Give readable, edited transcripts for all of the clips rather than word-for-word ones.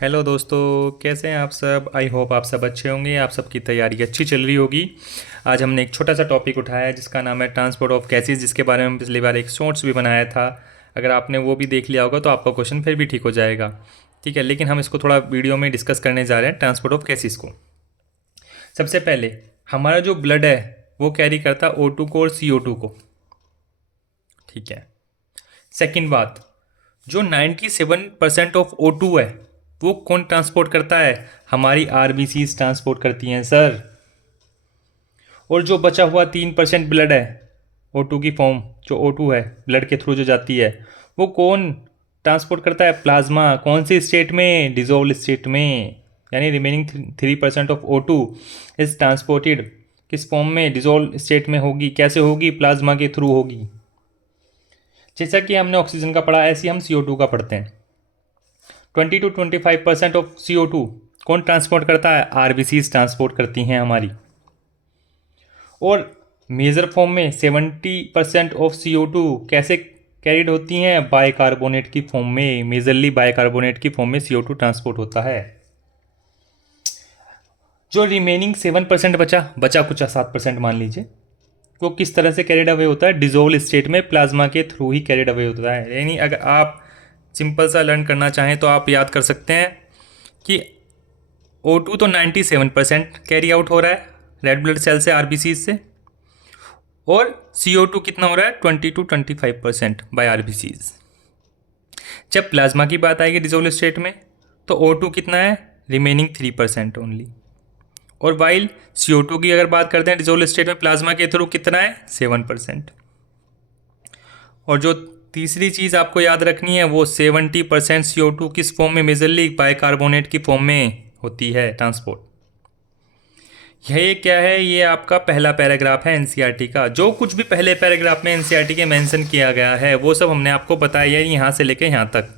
Hello दोस्तों, कैसे हैं आप सब। आई होप आप सब अच्छे होंगे, आप सबकी तैयारी अच्छी चल रही होगी। आज हमने एक छोटा सा टॉपिक उठाया है जिसका नाम है ट्रांसपोर्ट ऑफ गैसेस, जिसके बारे में हम पिछली बार एक शॉर्ट्स भी बनाया था। अगर आपने वो भी देख लिया होगा तो आपका क्वेश्चन फिर भी ठीक हो जाएगा। ठीक है, लेकिन हम इसको थोड़ा वीडियो में डिस्कस करने जा रहे हैं ट्रांसपोर्ट ऑफ गैसेस को। सबसे पहले हमारा जो ब्लड है वो कैरी करता है O2 को और CO2 को। ठीक है। सेकंड बात, जो 97% ऑफ O2 है वो कौन ट्रांसपोर्ट करता है? हमारी RBCs ट्रांसपोर्ट करती हैं सर। और जो बचा हुआ 3% ब्लड है O2 की फॉर्म, जो O2 है ब्लड के थ्रू जो जाती है, वो कौन ट्रांसपोर्ट करता है? प्लाज्मा। कौन सी स्टेट में? डिजोल्व स्टेट में। यानी remaining 3% of O2 is transported किस फॉर्म में? डिजोल्व स्टेट में होगी। कैसे होगी? प्लाज्मा के थ्रू होगी। जैसा कि हमने ऑक्सीजन का पढ़ा, ऐसे ही हम CO2 का पढ़ते हैं। 20 to 25% ऑफ CO2 कौन ट्रांसपोर्ट करता है? RBCs ट्रांसपोर्ट करती हैं हमारी। और मेजर फॉर्म में 70% ऑफ CO2 कैसे कैरिड होती हैं? बाइकार्बोनेट की फॉर्म में। मेजरली बाइकार्बोनेट की फॉर्म में CO2 ट्रांसपोर्ट होता है। जो रिमेनिंग 7% बचा कुछ 7% मान लीजिए, वो किस तरह से कैरिड अवे होता है? डिजोल्व स्टेट में प्लाज्मा के थ्रू ही कैरिड अवे होता है। यानी अगर आप सिंपल सा लर्न करना चाहें तो आप याद कर सकते हैं कि O2 तो 97% कैरी आउट हो रहा है रेड ब्लड सेल से, RBC से, और CO2 कितना हो रहा है? 20 to 25% बाय RBCs। जब प्लाज्मा की बात आएगी डिजोल्व स्टेट में तो O2 कितना है? Remaining 3% only. और वाइल CO2 की अगर बात करते हैं डिजोल्व स्टेट में प्लाज्मा के थ्रू, कितना है? 7%। और जो तीसरी चीज़ आपको याद रखनी है, वो 70% CO2 किस फॉर्म में? मेजरली बाइकार्बोनेट की फॉर्म में होती है ट्रांसपोर्ट। यह क्या है? ये आपका पहला पैराग्राफ है NCERT का। जो कुछ भी पहले पैराग्राफ में NCERT के मेंशन किया गया है वो सब हमने आपको बताया है, यहाँ से लेकर यहाँ तक।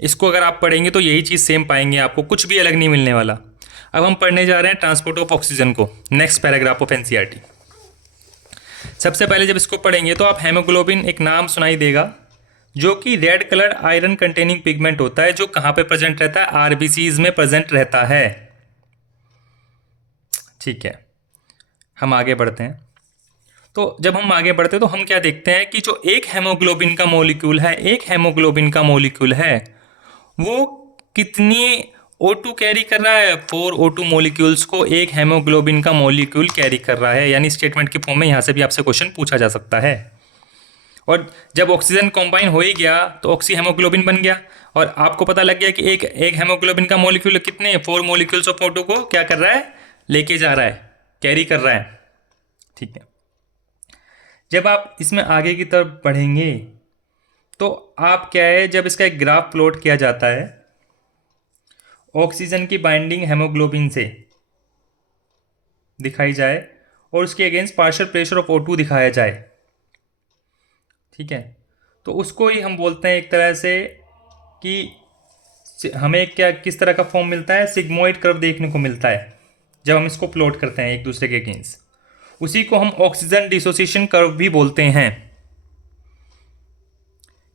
इसको अगर आप पढ़ेंगे तो यही चीज़ सेम पाएंगे, आपको कुछ भी अलग नहीं मिलने वाला। अब हम पढ़ने जा रहे हैं ट्रांसपोर्ट ऑफ ऑक्सीजन को, नेक्स्ट पैराग्राफ ऑफ NCERT। सबसे पहले जब इसको पढ़ेंगे तो आप हेमोग्लोबिन एक नाम सुनाई देगा, जो कि red colour iron containing pigment होता है, जो कहाँ पे प्रेजेंट रहता है? RBCs में प्रेजेंट रहता है। ठीक है, हम आगे बढ़ते हैं। तो जब हम आगे बढ़ते हैं तो हम क्या देखते हैं कि जो एक हेमोग्लोबिन का मॉलिक्यूल है, एक हेमोग्लोबिन का मॉलिक्यूल है, वो कितनी O2 कैरी कर रहा है? 4 O2 मॉलिक्यूल्स को एक हेमोग्लोबिन का मॉलिक्यूल कैरी कर रहा है। यानी स्टेटमेंट की फॉर्म में यहाँ से भी आपसे क्वेश्चन पूछा जा सकता है। और जब ऑक्सीजन कॉम्बाइन हो ही गया तो ऑक्सी हेमोग्लोबिन बन गया, और आपको पता लग गया कि एक हेमोग्लोबिन का मॉलिक्यूल कितने 4 मॉलिक्यूल्स ऑफ O2 को क्या कर रहा है? लेके जा रहा है, कैरी कर रहा है। ठीक है। जब आप इसमें आगे की तरफ बढ़ेंगे तो आप क्या है, जब इसका एक ग्राफ प्लॉट किया जाता है, ऑक्सीजन की बाइंडिंग हेमोग्लोबिन से दिखाई जाए और उसके against partial pressure of O2 दिखाया जाए, ठीक है, तो उसको ही हम बोलते हैं एक तरह से कि हमें क्या किस तरह का फॉर्म मिलता है? सिग्मोइड कर्व देखने को मिलता है जब हम इसको प्लॉट करते हैं एक दूसरे के अगेंस्ट। उसी को हम ऑक्सीजन डिसोसिएशन कर्व भी बोलते हैं।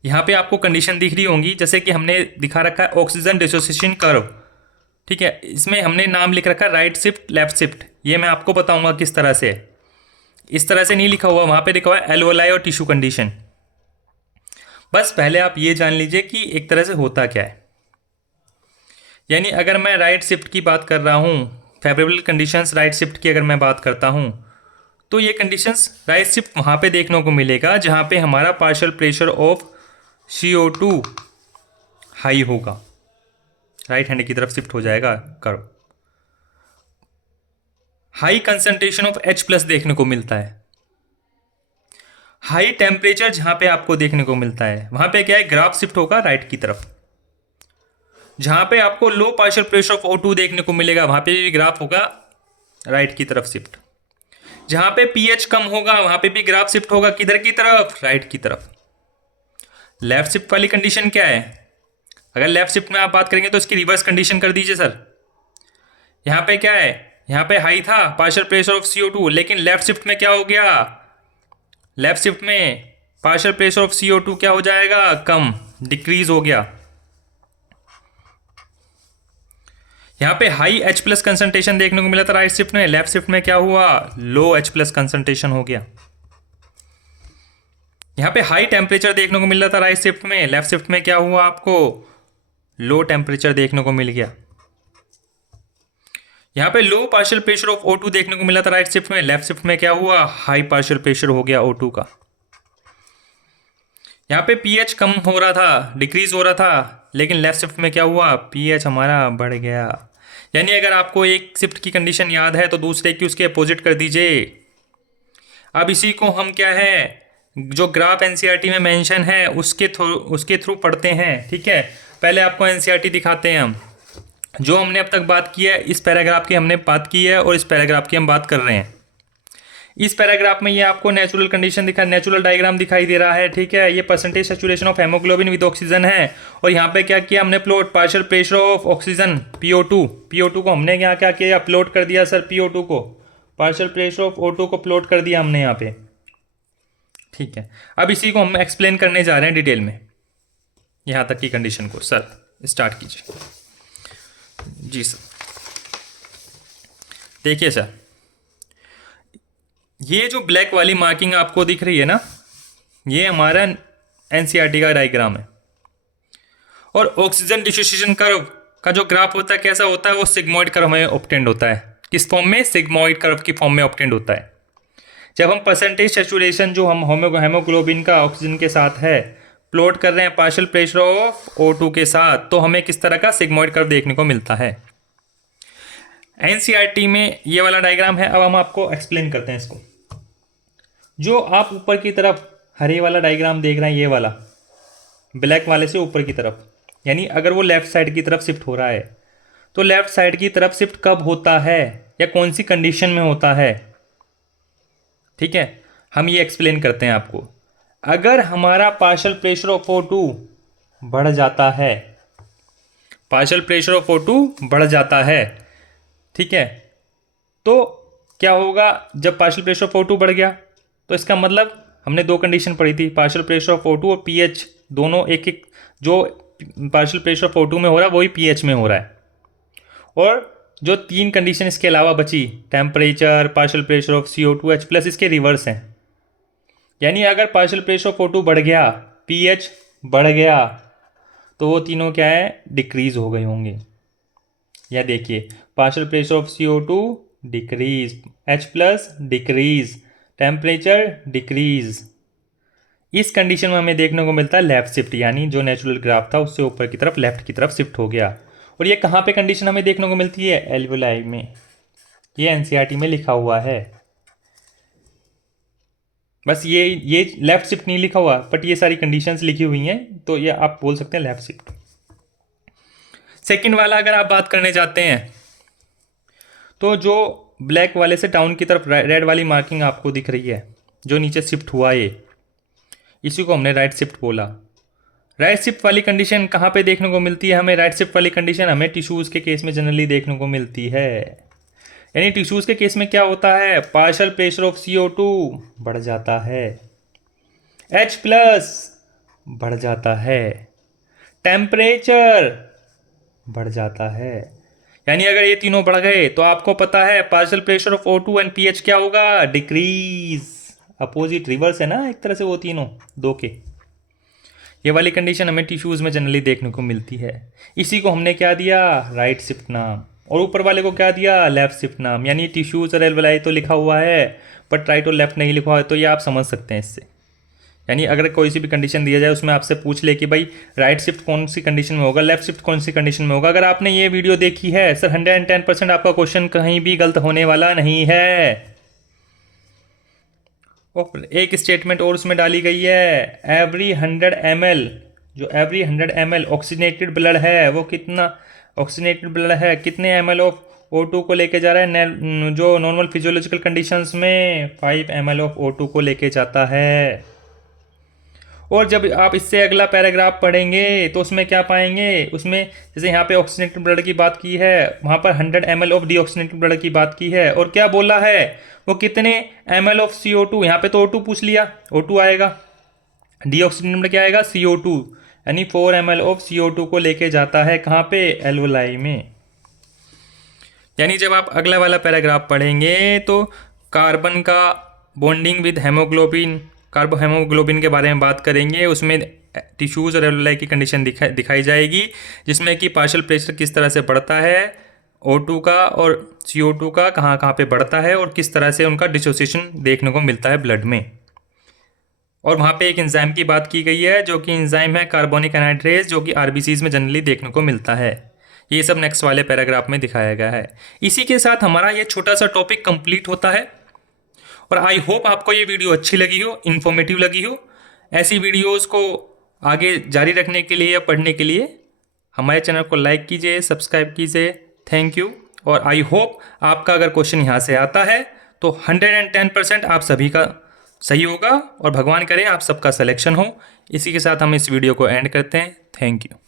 यहाँ पे आपको कंडीशन दिख रही होंगी, जैसे कि हमने दिखा रखा है ऑक्सीजन डिसोसिएशन कर्व। ठीक है, इसमें हमने नाम लिख रखा है राइट शिफ्ट लेफ्ट शिफ्ट। ये मैं आपको बताऊंगा किस तरह से। इस तरह से नहीं लिखा हुआ, वहाँ पे लिखा हुआ है एल्वोलाई और टिश्यू कंडीशन। बस पहले आप ये जान लीजिए कि एक तरह से होता क्या है। यानी अगर मैं राइट शिफ्ट की बात कर रहा हूँ, फेवरेबल कंडीशंस राइट शिफ्ट की अगर मैं बात करता हूँ, तो ये कंडीशंस राइट शिफ्ट वहाँ पे देखने को मिलेगा जहाँ पे हमारा partial pressure of CO2 high होगा, राइट हैंड की तरफ शिफ्ट हो जाएगा curve. High concentration of H+ देखने को मिलता है। हाई टेम्परेचर जहां पे आपको देखने को मिलता है, वहां पे क्या है? ग्राफ शिफ्ट होगा राइट की तरफ। जहां पे आपको लो पार्शियल प्रेशर ऑफ O2 देखने को मिलेगा, वहां पे भी ग्राफ होगा राइट की तरफ शिफ्ट। जहां पे pH कम होगा वहां पे भी ग्राफ शिफ्ट होगा किधर की तरफ? राइट की तरफ। लेफ्ट शिफ्ट वाली कंडीशन क्या है? अगर लेफ्ट शिफ्ट में आप बात करेंगे तो इसकी रिवर्स कंडीशन कर दीजिए सर। यहाँ पे क्या है? यहाँ पे हाई था पार्शियल प्रेशर ऑफ CO2, लेकिन लेफ्ट शिफ्ट में क्या हो गया? लेफ्ट शिफ्ट में पार्शियल प्रेशर ऑफ CO2 क्या हो जाएगा? कम, डिक्रीज हो गया। यहाँ पे हाई H प्लस कंसंट्रेशन देखने को मिला था राइट शिफ्ट में, लेफ्ट शिफ्ट में क्या हुआ, लो H प्लस कंसंट्रेशन हो गया। यहाँ पे हाई टेम्परेचर देखने को मिल रहा था राइट शिफ्ट में, लेफ्ट शिफ्ट में क्या हुआ, आपको लो टेम्परेचर देखने को मिल गया। यहाँ पे लो पार्शियल प्रेशर ऑफ O2 देखने को मिला था राइट शिफ्ट में, लेफ्ट शिफ्ट में क्या हुआ, हाई पार्शियल प्रेशर हो गया O2 का। यहाँ पे pH कम हो रहा था, डिक्रीज हो रहा था, लेकिन लेफ्ट शिफ्ट में क्या हुआ, pH हमारा बढ़ गया। यानी अगर आपको एक शिफ्ट की कंडीशन याद है तो दूसरे की उसके अपोजिट कर दीजिए। अब इसी को हम क्या है, जो ग्राफ एनसीईआरटी में मेंशन है उसके थ्रू पढ़ते हैं। ठीक है, पहले आपको एनसीईआरटी दिखाते हैं हम। जो हमने अब तक बात की है, इस पैराग्राफ की हमने बात की है और इस पैराग्राफ की हम बात कर रहे हैं। इस पैराग्राफ में ये आपको नेचुरल कंडीशन नेचुरल डायग्राम दिखाई दे रहा है। ठीक है, ये percentage saturation of haemoglobin with oxygen है। और यहाँ पे क्या किया हमने, plot partial pressure of oxygen PO2 को हमने यहाँ क्या किया, प्लॉट कर दिया सर, PO2 को पार्शियल प्रेशर ऑफ O2 को प्लॉट कर दिया हमने यहाँ पे। ठीक है, अब इसी को हम एक्सप्लेन करने जा रहे हैं डिटेल में, यहाँ तक की कंडीशन को। सर स्टार्ट कीजिए। जी सर, देखिए सर, ये जो ब्लैक वाली मार्किंग आपको दिख रही है ना, ये हमारा एनसीईआरटी का डायग्राम है। और ऑक्सीजन डिसोसिएशन कर्व का जो ग्राफ होता है कैसा होता है, वो सिग्मोइड कर्व में ऑब्टेंड होता है। किस फॉर्म में, सिग्मोइड कर्व की फॉर्म में ऑब्टेंड होता है। जब हम परसेंटेज सैचुरेशन जो हम हेमोग्लोबिन का ऑक्सीजन के साथ है प्लॉट कर रहे हैं पार्शियल प्रेशर ऑफ O2 के साथ, तो हमें किस तरह का सिग्मोइड कर्व देखने को मिलता है। एनसीईआरटी में ये वाला डायग्राम है। अब हम आपको एक्सप्लेन करते हैं इसको। जो आप ऊपर की तरफ हरे वाला डायग्राम देख रहे हैं, ये वाला ब्लैक वाले से ऊपर की तरफ, यानी अगर वो लेफ्ट साइड की तरफ शिफ्ट हो रहा है तो लेफ्ट साइड की तरफ शिफ्ट कब होता है या कौन सी कंडीशन में होता है। ठीक है, हम ये एक्सप्लेन करते हैं आपको। अगर हमारा पार्शियल प्रेशर ऑफ O2 बढ़ जाता है, पार्शियल प्रेशर ऑफ O2 बढ़ जाता है, ठीक है, तो क्या होगा, जब पार्शियल प्रेशर ऑफ O2 बढ़ गया तो इसका मतलब हमने दो कंडीशन पढ़ी थी, पार्शियल प्रेशर ऑफ O2 और pH दोनों एक एक, जो पार्शियल प्रेशर ऑफ O2 में हो रहा है वही pH में हो रहा है। और जो तीन कंडीशन इसके अलावा बची, temperature, partial pressure of CO2H plus, इसके रिवर्स हैं। यानी अगर पार्शियल प्रेशर ऑफ O2 बढ़ गया, pH बढ़ गया, तो वो तीनों क्या है, डिक्रीज हो गए होंगे। या देखिए, partial pressure of CO2 decrease, H plus decrease, temperature decrease. इस कंडीशन में हमें देखने को मिलता है लेफ्ट शिफ्ट, यानी जो नेचुरल ग्राफ था उससे ऊपर की तरफ लेफ्ट की तरफ शिफ्ट हो गया। और ये कहाँ पे कंडीशन हमें देखने को मिलती है, एल्वेलाई में। ये एनसीईआरटी में लिखा हुआ है। बस ये लेफ्ट शिफ्ट नहीं लिखा हुआ, बट ये सारी कंडीशंस लिखी हुई हैं, तो ये आप बोल सकते हैं लेफ्ट शिफ्ट। सेकंड वाला अगर आप बात करने जाते हैं, तो जो ब्लैक वाले से डाउन की तरफ रेड वाली मार्किंग आपको दिख रही है, जो नीचे शिफ्ट हुआ है, इसी को हमने राइट शिफ्ट बोला। राइट शिफ्ट वाली कंडीशन कहाँ पे देखने को मिलती है हमें, राइट शिफ्ट वाली कंडीशन हमें टिश्यूज़ के केस में जनरली देखने को मिलती है। यानी टिश्यूज़ के केस में क्या होता है, पार्शियल प्रेशर ऑफ CO2 बढ़ जाता है, H प्लस बढ़ जाता है, टेम्परेचर बढ़ जाता है। यानी अगर ये तीनों बढ़ गए तो आपको पता है partial pressure of O2 and pH क्या होगा, डिक्रीज। अपोजिट, रिवर्स है ना एक तरह से वो तीनों दो के। ये वाली कंडीशन हमें टिश्यूज़ में जनरली देखने को मिलती है। इसी को हमने क्या दिया, राइट शिफ्ट नाम, और ऊपर वाले को क्या दिया, लेफ्ट शिफ्ट नाम। यानी टिश्यूज़ और एल्वेलाई तो लिखा हुआ है, बट राइट और लेफ्ट नहीं लिखा हुआ है, तो ये आप समझ सकते हैं इससे। यानी अगर कोई सी भी कंडीशन दिया जाए उसमें आपसे पूछ ले कि भाई राइट शिफ्ट कौन सी कंडीशन में होगा, लेफ्ट शिफ्ट कौन सी कंडीशन में होगा, अगर आपने ये वीडियो देखी है सर 110% आपका क्वेश्चन कहीं भी गलत होने वाला नहीं है। और एक स्टेटमेंट और उसमें डाली गई है, एवरी 100 ml, जो एवरी 100 ml ऑक्सीजनेटेड ब्लड है, वो कितना ऑक्सीजनेटेड ब्लड है, कितने ml ऑफ O2 को लेके जा रहा है, जो नॉर्मल फिजियोलॉजिकल कंडीशंस में 5 ml ऑफ O2 को लेके जाता है। और जब आप इससे अगला पैराग्राफ पढ़ेंगे तो उसमें क्या पाएंगे, उसमें जैसे यहाँ पे ऑक्सीजनेटेड ब्लड की बात की है, वहाँ पर 100 ml ऑफ डीऑक्सीजनेटेड ब्लड की बात की है, और क्या बोला है, वो कितने ml ऑफ CO2, यहाँ पे तो O2 पूछ लिया, O2 आएगा, डीऑक्सीजनेटेड ब्लड क्या आएगा, CO2, यानी 4 ml ऑफ CO2 को लेके जाता है कहाँ पे, एल्वेलाई में। यानी जब आप अगला वाला पैराग्राफ पढ़ेंगे तो कार्बन का बॉन्डिंग विद हेमोग्लोबिन, कार्बो हेमोग्लोबिन के बारे में बात करेंगे। उसमें टिश्यूज़ और एल्वेलाई की कंडीशन दिखाई जाएगी, जिसमें कि पार्शियल प्रेशर किस तरह से बढ़ता है O2 का और CO2 का, कहाँ कहाँ पे बढ़ता है और किस तरह से उनका डिसोसिएशन देखने को मिलता है ब्लड में। और वहाँ पे एक एंजाइम की बात की गई है जो कि एंजाइम है कार्बोनिक एनाहाइड्रेज, जो कि आरबीसीज में जनरली देखने को मिलता है। ये सब नेक्स्ट वाले पैराग्राफ में दिखाया गया है। इसी के साथ हमारा ये छोटा सा टॉपिक कंप्लीट होता है और आई होप आपको ये वीडियो अच्छी लगी हो, इन्फॉर्मेटिव लगी हो। ऐसी वीडियोस को आगे जारी रखने के लिए या पढ़ने के लिए हमारे चैनल को लाइक कीजिए, सब्सक्राइब कीजिए। Thank you. और आई होप आपका अगर क्वेश्चन यहाँ से आता है तो 110% आप सभी का सही होगा और भगवान करे आप सबका सिलेक्शन हो। इसी के साथ हम इस वीडियो को एंड करते हैं। Thank you.